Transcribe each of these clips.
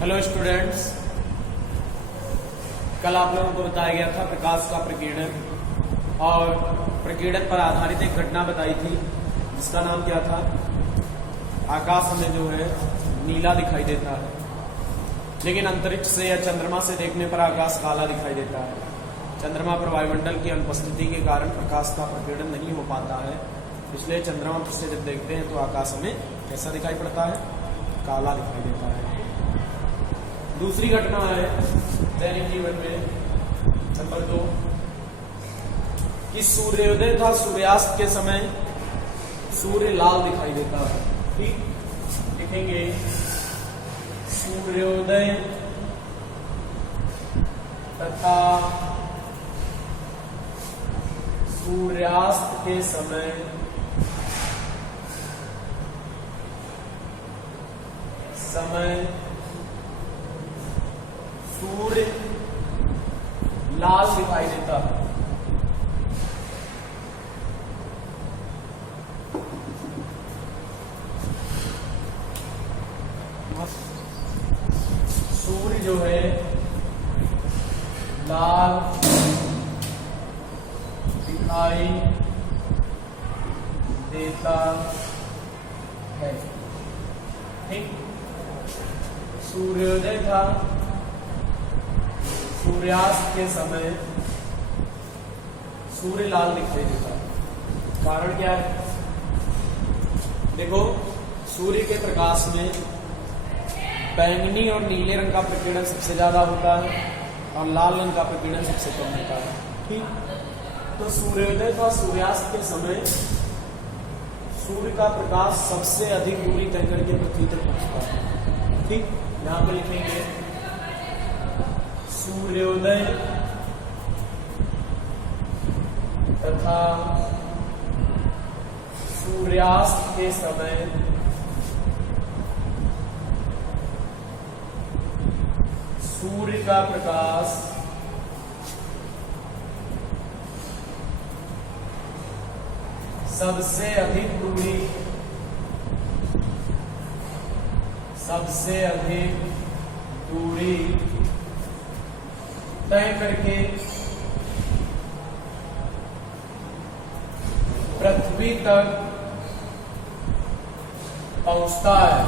Hello students, कल आप लोगों को बताया गया था प्रकाश का प्रकीर्णन और प्रकीर्णन पर आधारित एक घटना बताई थी जिसका नाम क्या था। आकाश में जो है नीला दिखाई देता है, लेकिन अंतरिक्ष से या चंद्रमा से देखने पर आकाश काला दिखाई देता है। चंद्रमा पर वायुमंडल की अनुपस्थिति के कारण प्रकाश का प्रकीर्णन नहीं हो पाता है, इसलिए चंद्रमा पर से जब देखते हैं तो आकाश में कैसा दिखाई पड़ता है? काला दिखाई देता है। दूसरी घटना है दैनिक जीवन में नंबर 2 कि सूर्योदय था, सूर्यास्त के समय सूर्य लाल दिखाई देता है। ठीक, लिखेंगे सूर्योदय तथा सूर्यास्त के समय सूर्य लाल दिखाई देता है। सूर्य जो है लाल दिखाई देता है। ठीक, सूर्योदय था, सूर्यास्त के समय सूर्य लाल दिखाई देता है। कारण क्या है? देखो, सूर्य के प्रकाश में बैंगनी और नीले रंग का प्रकीर्णन सबसे ज्यादा होता है और लाल रंग का प्रकीर्णन सबसे कम होता है। ठीक, तो सूर्योदय था, सूर्यास्त के समय सूर्य का प्रकाश सबसे अधिक दूरी तय करके पृथ्वी तक पहुंचता है। ठीक, यहां पर लिखेंगे सूर्योदय तथा सूर्यास्त के समय सूर्य का प्रकाश सबसे अधिक दूरी तय करके पृथ्वी तक पहुंचता है।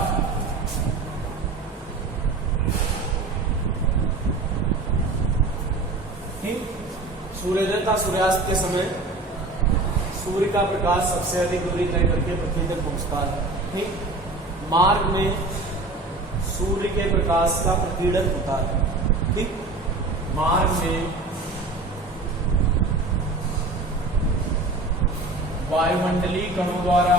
ठीक, सूर्योदय था, सूर्यास्त के समय सूर्य का प्रकाश सबसे अधिक दूरी तय करके पृथ्वी तक पहुंचता है। ठीक, मार्ग में सूर्य के प्रकाश का प्रकीर्णन होता है। ठीक, मार्ग में वायुमंडलीय कणों द्वारा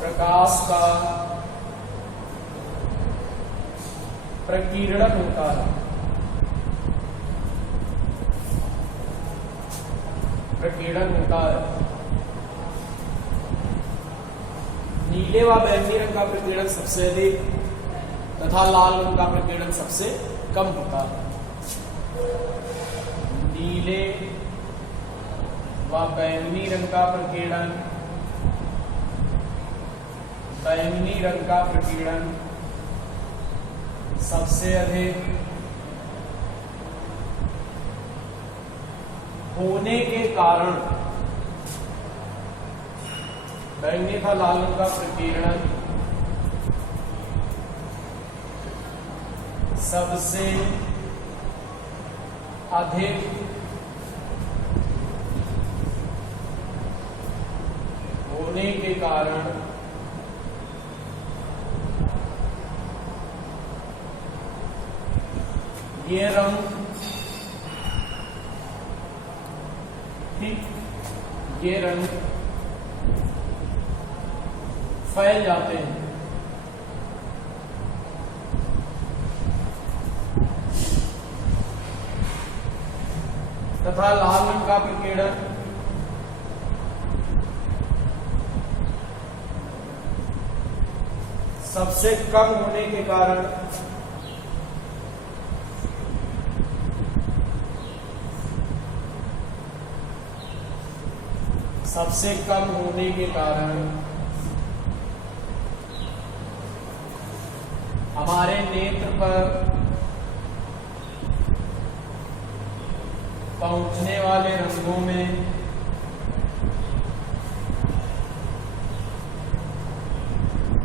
प्रकाश का प्रकीर्णन होता है। नीले व बैंगनी रंग का प्रकीर्णन सबसे अधिक तथा लाल रंग का प्रकीर्णन सबसे कम होता है। नीले व बैंगनी रंग का प्रकीर्णन सबसे अधिक होने के कारण बैंगनी था लाल रंग का प्रकीर्णन सबसे अधिक होने के कारण ये रंग फैल जाते हैं। तथा लाल रंग का प्रकीर्णन सबसे कम होने के कारण सबसे कम होने के कारण हमारे नेत्र पर पहुंचने वाले रंगों में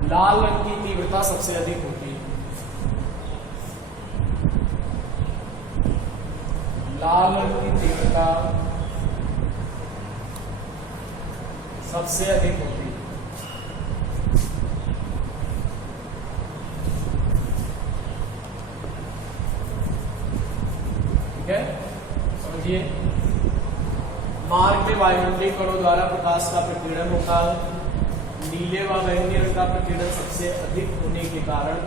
लाल रंग की तीव्रता सबसे अधिक होती है। लाल रंग की तीव्रता सबसे अधिक होती है। ठीक है, समझिए। मार्ग में वायुमंडलीय कणों द्वारा प्रकाश का प्रकीर्णन होता है। नीले व बैंगनी रंग का प्रकीर्णन सबसे अधिक होने के कारण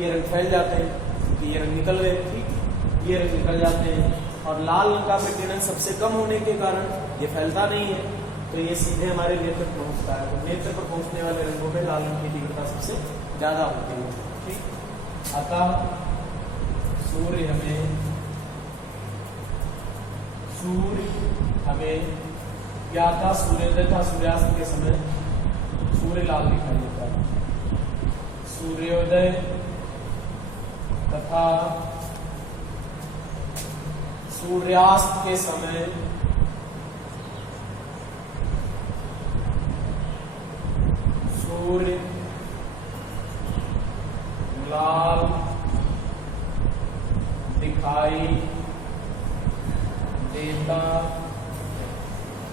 ये रंग फैल जाते हैं। तो ये रंग निकल गए, ठीक, ये रंग निकल जाते हैं। और लाल रंग का प्रकीर्णन सबसे कम होने के कारण ये फैलता नहीं है, तो ये सीधे हमारे नेत्र पर पहुंचता है। तो नेत्र पर पहुंचने वाले रंगों में लाल रंग की तीव्रता सबसे ज्यादा होती है। ठीक, अतः सूर्य हमें क्या था, सूर्योदय था, सूर्यास्त के समय सूर्य लाल दिखाई देता है। सूर्योदय तथा सूर्यास्त के समय सूर्य लाल दिखाई देता।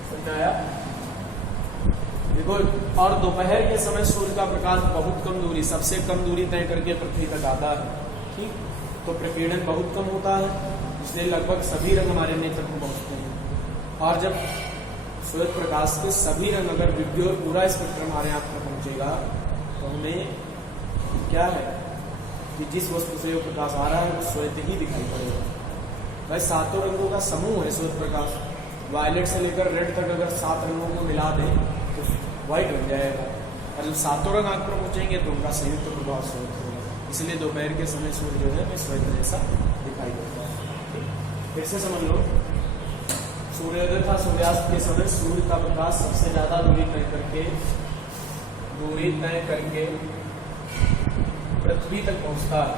समझाया? देखो, और दोपहर के समय सूर्य का प्रकाश बहुत कम दूरी, सबसे कम दूरी तय करके पृथ्वी तक आता है। ठीक, तो प्रकीर्णन बहुत कम होता है, इसलिए लगभग सभी रंग हमारे नेत्र को पहुंचते हैं। और जब सूर्य प्रकाश के सभी रंग अगर विद्युत और पूरा स्पेक्ट्रम हमारे आंख पर पहुंचेगा तो हमें क्या है कि जिस वस्तु से वो प्रकाश आ रहा है वो श्वेत ही दिखाई पड़ेगा। भाई 7 रंगों का समूह है श्वेत प्रकाश। वायलेट से लेकर रेड तक अगर 7 रंगों को मिला दें तो व्हाइट बन जाएगा। और जब 7 रंग आंख पर पहुंचेंगे तो उनका संयुक्त प्रभाव श्वेत होगा। इसलिए दोपहर के समय सूर्य जो है श्वेत जैसा दिखाई देता है। फिर से समझ लो, सूर्योदय था, सूर्यास्त के समय सूर्य का प्रकाश सबसे ज्यादा दूरी तय करके पृथ्वी तक पहुंचता है।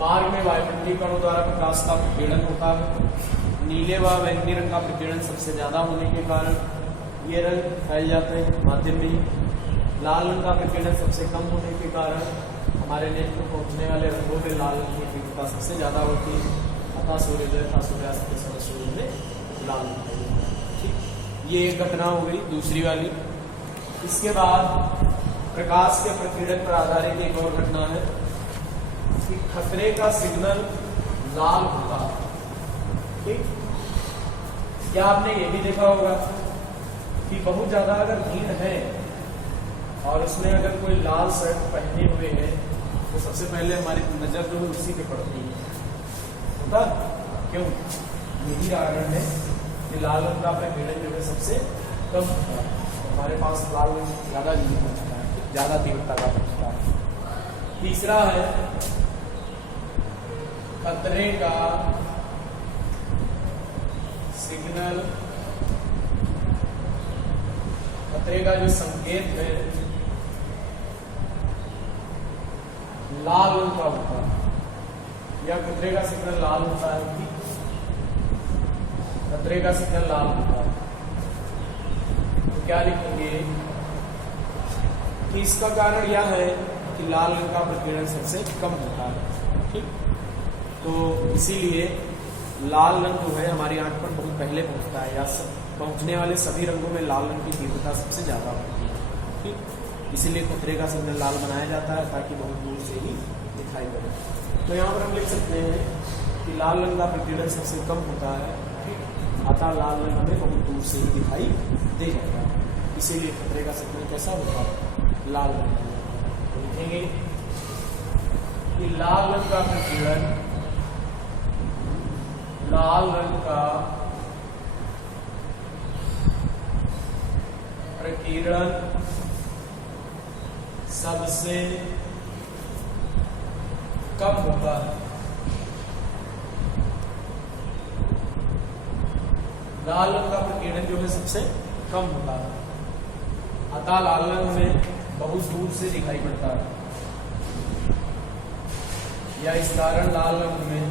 मार्ग में वायुमंडलीय कणों द्वारा प्रकाश का प्रकीर्णन होता है। नीले व बैंगनी रंग का प्रकीर्णन सबसे ज्यादा होने के कारण ये रंग फैल जाते हैं माध्यम में। लाल रंग का प्रकीर्णन सबसे कम होने के कारण हमारे नेत्र को पहुंचने वाले रंगों में लाल रंग की तीव्रता सबसे ज्यादा होती है। अतः सूर्योदय था, सूर्यास्त के समय सूर्य में लाल दिखाई देता है। ठीक, ये एक घटना हो गई। दूसरी वाली, इसके बाद प्रकाश के प्रकीर्णन पर आधारित एक और घटना है कि खतरे का सिग्नल लाल होता है। ठीक, क्या आपने ये भी देखा होगा कि बहुत ज्यादा अगर भीड़ है और उसमें अगर कोई लाल शर्ट पहने हुए है तो सबसे पहले हमारी नजर जो है उसी पे पड़ती है। होता क्यों? यही कारण है कि लाल रंग का प्रकीर्णन जो है सबसे कम होता है। हमारे पास लाल रंग ज्यादा नहीं पहुंचता है, ज्यादा तीव्रता का पहुंचता है। तीसरा है खतरे का सिग्नल, खतरे का जो संकेत है लाल रंग का होता है, या खतरे का सिग्नल लाल होता है। कि खतरे का सिग्नल लाल होता है तो क्या लिखेंगे कि इसका कारण यह है कि लाल रंग का प्रकीर्णन सबसे कम होता है। ठीक, तो इसीलिए लाल रंग जो है हमारी आंख पर बहुत पहले पहुंचता है, या पहुंचने वाले सभी रंगों में लाल रंग की तीव्रता सबसे ज्यादा होती है। ठीक, इसीलिए खतरे का सिग्नल लाल बनाया जाता है ताकि बहुत दूर से ही दिखाई पड़े। तो यहाँ पर हम लिख सकते हैं कि लाल रंग का प्रकीर्णन सबसे कम होता है। ठीक, अतः लाल रंग हमें बहुत दूर से ही दिखाई दे जाता है। इसीलिए खतरे का सिग्नल कैसा होता है? लाल रंग। तो लिखेंगे कि लाल रंग का प्रकीर्णन, लाल रंग का प्रकीर्णन सबसे कम होता है। लाल रंग का प्रकीर्णन जो है सबसे कम होता है, अतः लाल रंग में बहुत दूर से दिखाई पड़ता है, या इस कारण लाल रंग में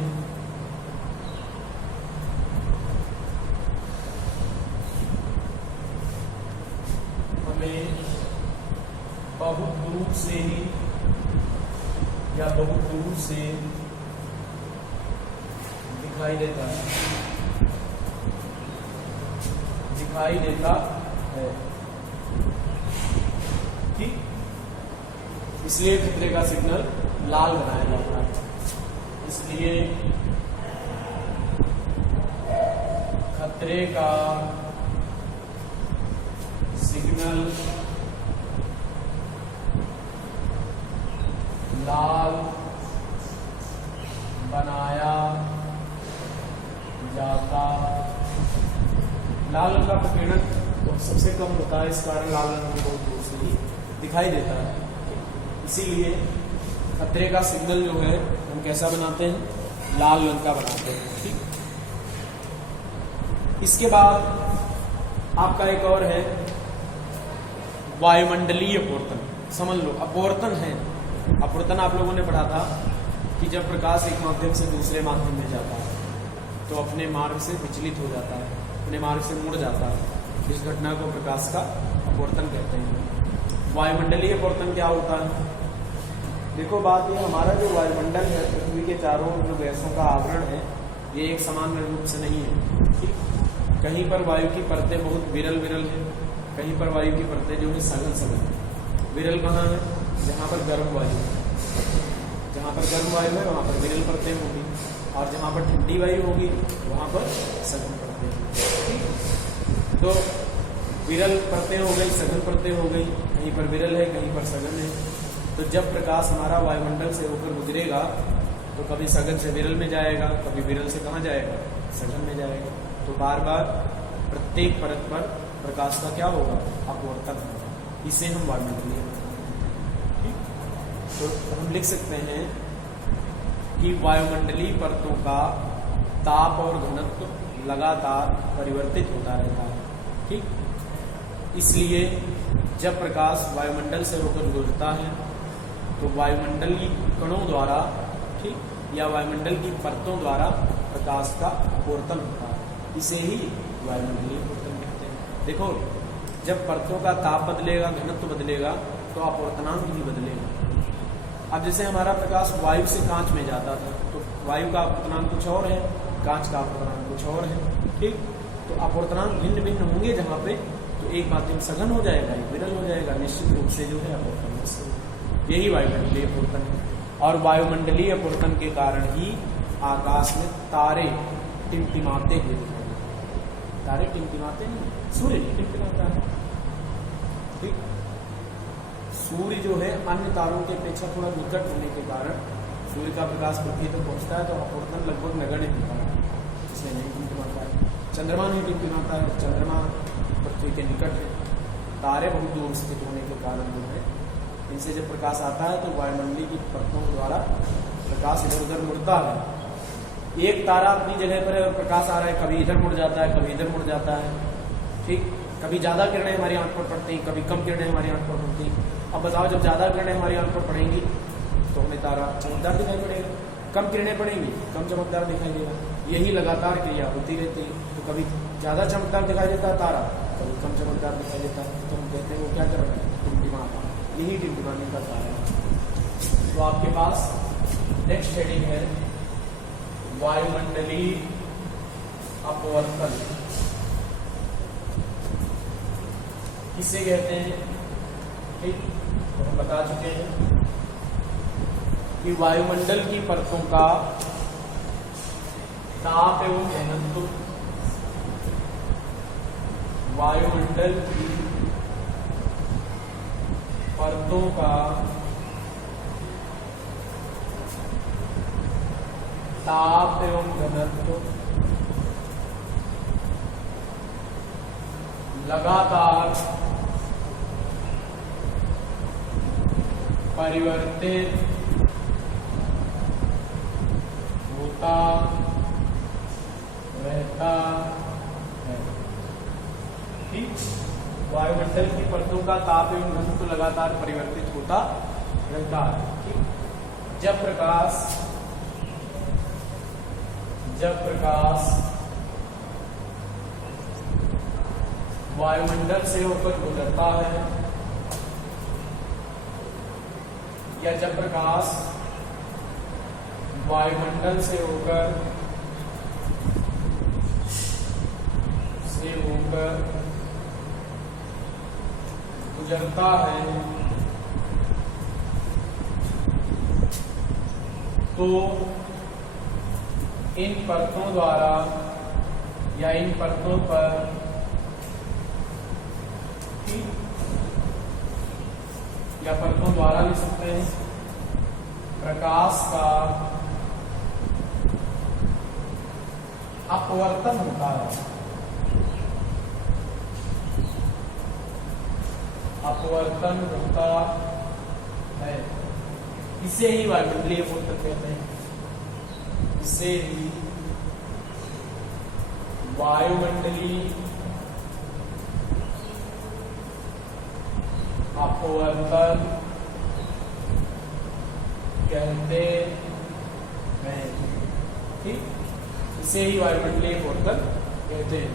हमें बहुत दूर से ही या बहुत दूर से दिखाई देता है, ठीक। इसलिए खतरे का सिग्नल लाल बनाया जाता है। इसलिए खतरे का सिग्नल लाल बनाया जाता। लाल रंग का प्रकीर्णन तो सबसे कम होता है, इस कारण लाल रंग बहुत दूर से ही दिखाई देता है। इसीलिए खतरे का सिग्नल जो है हम कैसा बनाते हैं, लाल रंग का बनाते हैं, ठीक। इसके बाद आपका एक और है वायुमंडलीय अपवर्तन। समझ लो, अपवर्तन है। अपवर्तन आप लोगों ने पढ़ा था कि जब प्रकाश एक माध्यम से दूसरे माध्यम में जाता है तो अपने मार्ग से विचलित हो जाता है, अपने मार्ग से मुड़ जाता है। इस घटना को प्रकाश का अपवर्तन कहते हैं। वायुमंडलीय अपवर्तन क्या होता है? देखो, बात ये, हमारा जो वायुमंडल है, पृथ्वी के चारों जो गैसों का आवरण है, ये एक समान रूप से नहीं है, ठीक। कहीं पर वायु की परतें बहुत विरल है, कहीं पर वायु की परतें जो है सघन है। विरल कहाँ है? जहाँ पर गर्म वायु है। जहाँ पर गर्म वायु है वहाँ पर विरल परतें होगी, और जहाँ पर ठंडी वायु होगी वहाँ पर सघन परतें होगी। तो विरल परतें हो गई, सघन परतें हो गई, कहीं पर विरल है, कहीं पर सघन है। तो जब प्रकाश हमारा वायुमंडल से होकर गुजरेगा तो कभी सघन से विरल में जाएगा, कभी विरल से कहाँ जाएगा, सघन में जाएगा। तो बार बार प्रत्येक परत पर प्रकाश का क्या होगा, अपवर्तन होगा। इसे हम वायुमंडलीय, ठीक। तो हम लिख सकते हैं कि वायुमंडलीय परतों का ताप और घनत्व लगातार परिवर्तित होता रहता है, ठीक। इसलिए जब प्रकाश वायुमंडल से होकर गुजरता है तो वायुमंडलीय कणों द्वारा, ठीक, या वायुमंडल की परतों द्वारा प्रकाश का अपवर्तन होता है। इसे ही वायुमंडलीय अपवर्तन कहते हैं। देखो, जब परतों का ताप बदलेगा, घनत्व बदलेगा, तो अपवर्तनांक भी बदलेगा। अब जैसे हमारा प्रकाश वायु से कांच में जाता था तो वायु का अपवर्तनांक कुछ और है, कांच का अपवर्तनांक कुछ और है, ठीक। तो अपवर्तनांक भिन्न भिन्न होंगे, जहाँ पे तो एक माध्यम सघन हो जाएगा, एक विरल हो जाएगा, निश्चित रूप से जो है अपवर्तन। यही वायुमंडलीय अपवर्तन है। और वायुमंडलीय अपवर्तन के कारण ही आकाश में तारे टिमटिमाते हुए दिखाई देते हैं। तारे टिमटिमाते नहीं, सूर्य नहीं टिमटिमाता है, ठीक। सूर्य जो है अन्य तारों की अपेक्षा थोड़ा निकट होने के कारण सूर्य का प्रकाश पृथ्वी तक पहुंचता है तो अपवर्तन लगभग नगण्य होता है, इसलिए नहीं टिमटिमाता है। चंद्रमा नहीं टिमटिमाता है, चंद्रमा पृथ्वी के निकट है। तारे बहुत दूर स्थित होने के कारण जो है इनसे जब प्रकाश आता है तो वायुमंडलीय की परतों द्वारा प्रकाश इधर उधर मुड़ता है। एक तारा अपनी जगह पर प्रकाश आ रहा है, कभी इधर मुड़ जाता है, कभी इधर मुड़ जाता है, ठीक। कभी ज्यादा किरणें हमारी आंख पर पड़ती हैं, कभी कम किरणें हमारी आंख पर पड़ती हैं। अब बताओ, जब ज्यादा किरणें हमारी आंख पर पड़ेंगी तो हमें तारा चमकदार दिखाई पड़ेगा, कम किरणें पड़ेंगी कम चमकदार दिखाई देगा। यही लगातार क्रिया होती रहती है। तो कभी ज्यादा चमकदार दिखाई देता है तारा, कभी कम चमकदार दिखाई देता है, तो हम कहते हैं वो क्या कर रहा है, टिमटिमाता। यही टिमटिमाने का कारण है। तो आपके पास नेक्स्ट हेडिंग है वायुमंडलीय अपवर्तन। किसे कहते हैं, ठीक, तो हम बता चुके हैं कि वायुमंडल की परतों का ताप एवं घनत्व, वायुमंडल की परतों का ताप एवं घनत्व लगातार परिवर्तित होता रहता है, ठीक। वायुमंडल की परतों का ताप एवं घनत्व लगातार परिवर्तित होता रहता है। ठीक, जब प्रकाश वायुमंडल से होकर गुजरता है, या जब प्रकाश वायुमंडल से होकर गुजरता है, तो इन परतों द्वारा या इन परतों पर या परतों द्वारा लिख सकते हैं, प्रकाश का अपवर्तन होता है। अपवर्तन होता है, इसे ही वायुमंडलीय अपवर्तन कहते हैं। इसे ही वायुमंडलीय अपवर्तन कहते हैं। ठीक, इसे ही वायुमंडलीय अपवर्तन कहते हैं।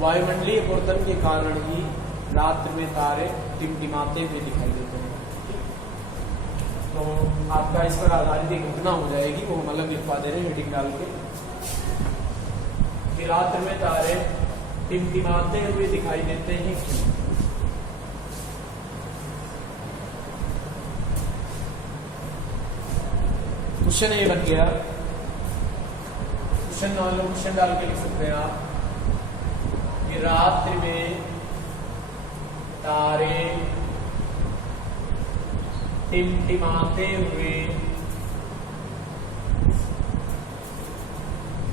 वायुमंडलीय अपवर्तन के कारण ही रात्रि में तारे टिमटिमाते हुए दिखाई देते हैं। तो आपका इस पर आधारित एक घटना हो जाएगी, वो हम अलग लिखवा दे रहे हैं हेडिंग डाल के, कि रात्रि में तारे टिमटिमाते हुए दिखाई देते हैं। क्वेश्चन ये बन गया, क्वेश्चन डाल के लिख सकते हैं आप कि रात्रि में तारे टिमटिमाते हुए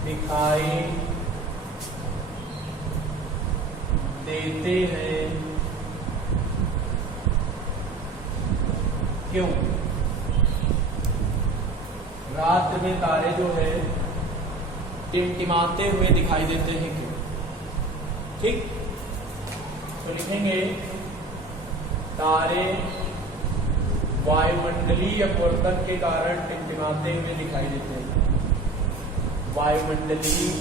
दिखाई देते हैं, क्यों? रात में तारे जो है टिमटिमाते हुए दिखाई देते हैं, क्यों? ठीक, तो लिखेंगे तारे वायुमंडलीय अपवर्तन के कारण टिमटिमाते हुए दिखाई देते हैं। वायुमंडलीय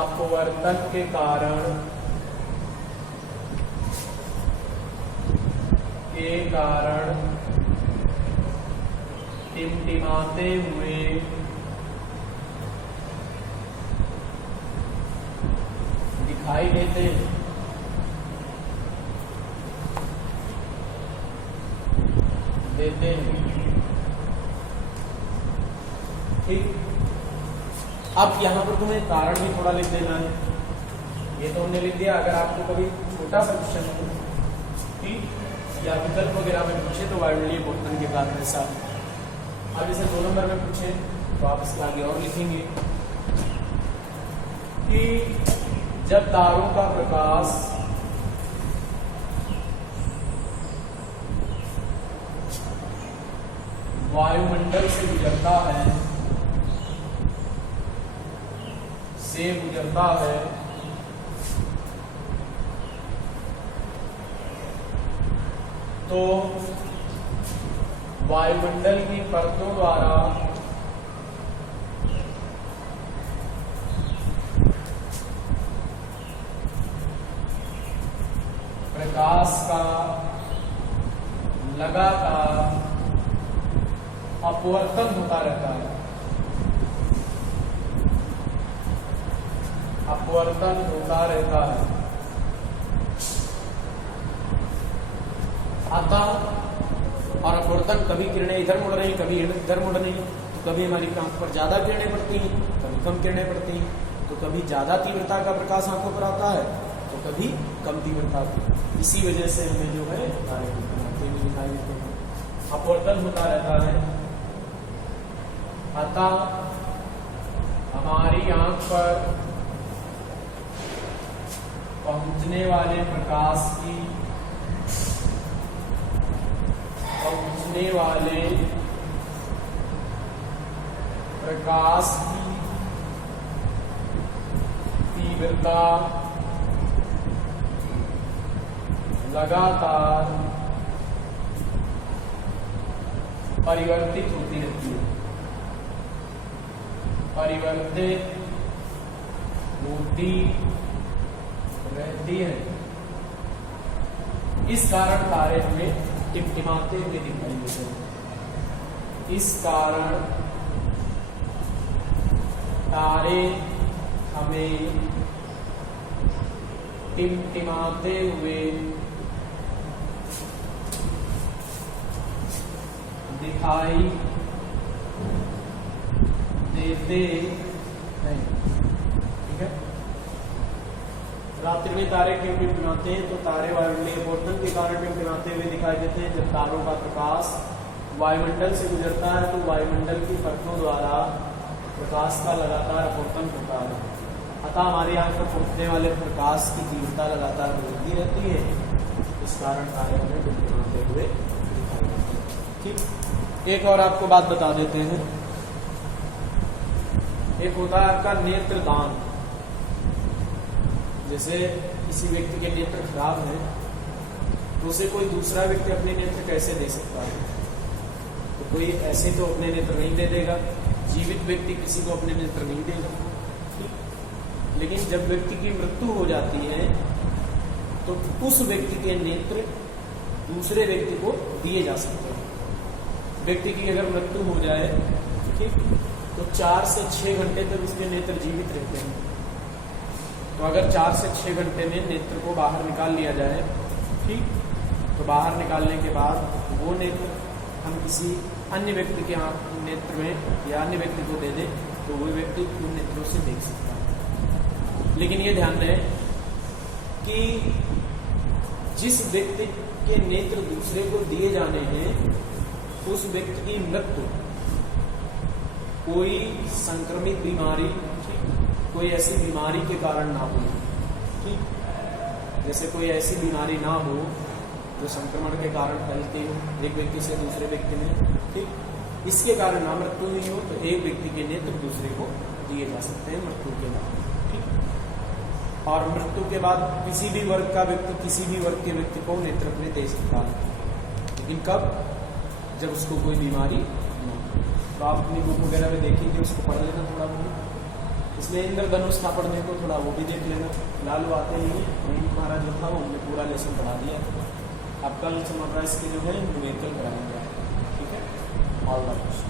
अपवर्तन के कारण टिमटिमाते हुए दिखाई देते हैं। ठीक, अब यहां पर तुम्हें कारण भी थोड़ा लिख देना है। ये तो हमने लिख दिया। अगर आपको कभी छोटा सा क्वेश्चन हो, ठीक, या विकल्प वगैरह में पूछे तो वायुमंडलीय अपवर्तन के कारण ऐसा। अब इसे 2 नंबर में पूछे तो आप इसके आगे और लिखेंगे कि जब तारों का प्रकाश वायुमंडल से गुजरता है तो वायुमंडल की परतों द्वारा प्रकाश का लगातार अपवर्तन होता रहता है। अपवर्तन होता रहता है। अतः और अपवर्तन, कभी किरणें इधर मुड़ रही, कभी इधर मुड़ रही, तो कभी हमारी आंख पर ज्यादा किरणें पड़ती हैं, कभी कम किरणें पड़ती हैं, तो कभी ज्यादा तीव्रता का प्रकाश आंखों पर आता है तो कभी कम तीव्रता की। इसी वजह से हमें जो है तारे दिखाई देते हैं। अपवर्तन होता रहता है। अतः हमारी आंख पर पहुंचने वाले प्रकाश की तीव्रता लगातार परिवर्तित होती रहती है, परिवर्तित होती रहती है। इस कारण तारे हमें टिमटिमाते हुए दिखाई देते हैं। इस कारण तारे हमें टिमटिमाते हुए दिखाई देते हैं। ठीक है। रात्रि में तारे क्यों टिमटिमाते हैं? तो तारे वायुमंडलीय अपवर्तन के कारण टिमटिमाते हुए दिखाई देते हैं। जब तारों का प्रकाश वायुमंडल से गुजरता है तो वायुमंडल की परतों द्वारा प्रकाश का लगातार अपवर्तन होता है, अतः हमारी आंख पर पहुंचने वाले प्रकाश की तीव्रता लगातार बढ़ती रहती है। इस कारण तारे हमें टिमटिमाते हुए दिखाई देते हैं। ठीक। एक और आपको बात बता देते हैं। एक होता है आपका नेत्रदान। जैसे किसी व्यक्ति के नेत्र खराब है तो उसे कोई दूसरा व्यक्ति अपने नेत्र कैसे दे सकता है? तो कोई ऐसे तो अपने नेत्र नहीं दे देगा, जीवित व्यक्ति किसी को अपने नेत्र नहीं देगा। लेकिन जब व्यक्ति की मृत्यु हो जाती है तो उस व्यक्ति के नेत्र दूसरे व्यक्ति को दिए जा सकते हैं। व्यक्ति की अगर मृत्यु हो जाए, ठीक, तो 4 से 6 घंटे तक उसके नेत्र जीवित रहते हैं। तो अगर 4 से 6 घंटे में नेत्र को बाहर निकाल लिया जाए, ठीक, तो बाहर निकालने के बाद वो नेत्र हम किसी अन्य व्यक्ति के नेत्र में या अन्य व्यक्ति को दे दें तो वो व्यक्ति उन नेत्रों से देख सकता है। लेकिन ये ध्यान दें कि जिस व्यक्ति के नेत्र दूसरे को दिए जाने हैं उस व्यक्ति की मृत्यु कोई संक्रमित बीमारी, कोई ऐसी बीमारी के कारण ना हो। ठीक, जैसे कोई ऐसी बीमारी ना हो जो संक्रमण के कारण फैलती हो एक व्यक्ति से दूसरे व्यक्ति में, ठीक, इसके कारण ना मृत्यु हुई हो तो एक व्यक्ति के नेत्र दूसरे को दिए जा सकते हैं मृत्यु के बाद। ठीक, और मृत्यु के बाद किसी भी वर्ग का व्यक्ति किसी भी वर्ग के व्यक्ति को नेत्र अपने दे सकता है, लेकिन कब? जब उसको कोई बीमारी ना हो। तो आप अपनी बुक वगैरह में देखेंगे, उसको पढ़ लेना थोड़ा बहुत। इसमें इंद्रधनुष था पढ़ने को, थोड़ा वो भी देख लेना। फिलहाल वो आते नहीं है, हमारा जो था वो हमने पूरा लेसन पढ़ा दिया। अब कल समराइज के जो है न्यूमेरिकल कराएंगे। ठीक है, ऑल द बेस्ट।